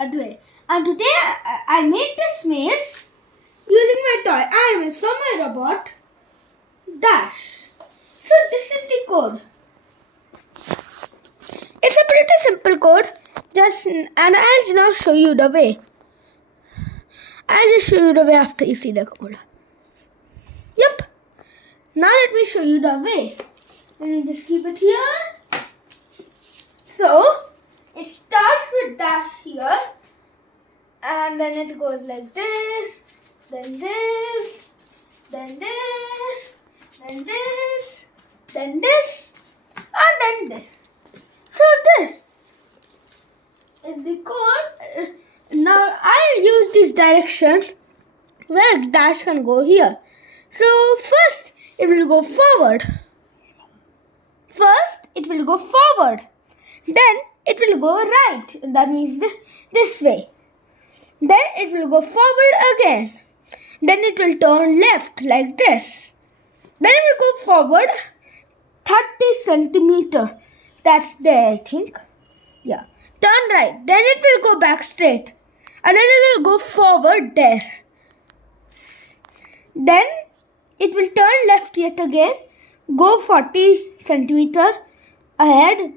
Advay, and today I made this maze using my toy animals from my robot Dash. So this is the code. It's a pretty simple code. And I'll now show you the way. I'll just show you the way after you see the code. Yep. Now let me show you the way. Let me just keep it here. So it starts with Dash here, and then it goes like this, then this, then this, then this, then this, and then this. So this is the code. Now I use these directions where Dash can go here. So first it will go forward. Then it will go right. That means this way. Then it will go forward again. Then it will turn left like this. Then it will go forward 30 centimeter. That's there, I think. Yeah. Turn right. Then it will go back straight. And then it will go forward there. Then it will turn left yet again. Go 40 centimeter ahead.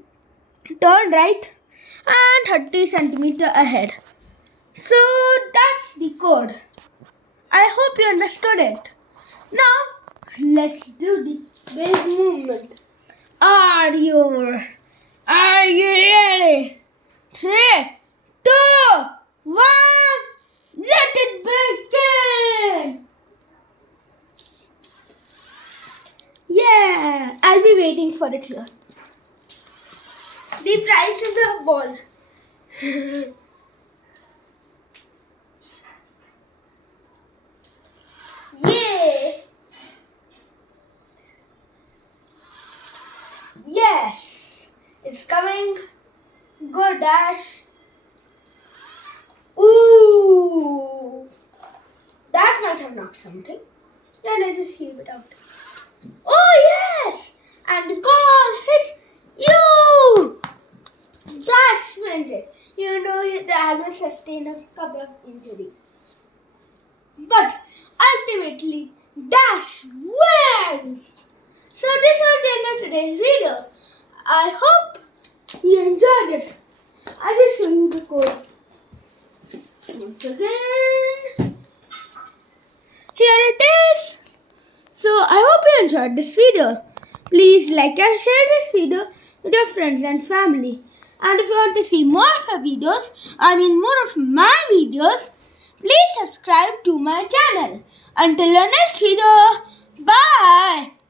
Turn right. And 30 centimeter ahead. So that's the code. I hope you understood it. Now let's do the big movement. Are you ready? 3, 2, 1. Let it begin. Yeah, I'll be waiting for it here. The price is a ball. Yay! Yes, it's coming. Go Dash. Ooh, that might have knocked something. Yeah, let's just keep it out. Oh yes, and the ball hits you. Dash wins it. You know the animal sustained a couple of injuries, but ultimately Dash wins. So this was the end of today's video. I hope you enjoyed it. I will show you the code once again. Here it is. So I hope you enjoyed this video. Please like and share this video with your friends and family. And if you want to see more of more of my videos, please subscribe to my channel. Until the next video, bye.